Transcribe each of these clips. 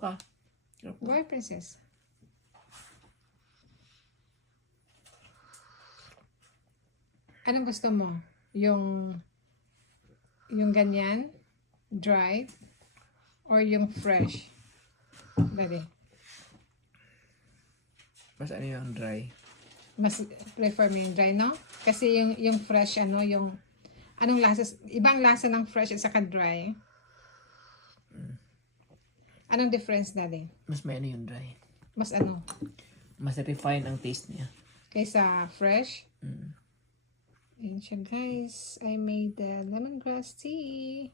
ka. Why, princess? Anong gusto mo? Yung ganyan? Dry? Or yung fresh? Dali. Mas ano yung dry? Mas prefer mo yung dry, no? Kasi yung fresh, yung anong lasa? Ibang lasa ng fresh at saka dry. Anong difference, Dali? Mas may ano yung dry. Mas ano? Mas refine ang taste niya. Kaysa fresh? Mm. Ayan siya, guys. I made the lemongrass tea.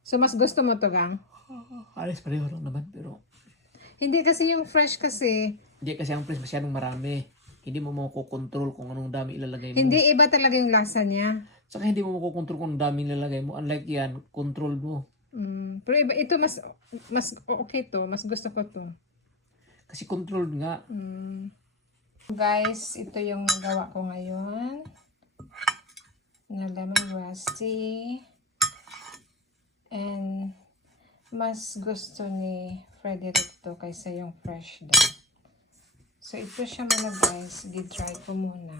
So, mas gusto mo to, gang? Halos pareho lang naman, pero Hindi kasi yung fresh kasi, hindi kasi ang price masyadong marami. Hindi mo makokontrol kung anong dami ilalagay mo. hindi iba talaga yung lasa niya. Saka hindi mo makokontrol kung anong dami ilalagay mo. Unlike yan, control mo. Pero iba, ito mas okay to. Mas gusto ko to. Kasi controlled nga. Guys, ito yung nagawa ko ngayon. Na lemongrass tea. And mas gusto ni Frederick to kaysa yung fresh daw. So, ito siya muna, guys. Di-dry ko muna.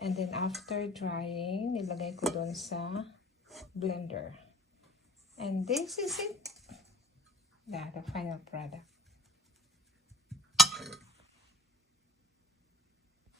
And then, after drying, nilagay ko doon sa blender. And this is it. The final product.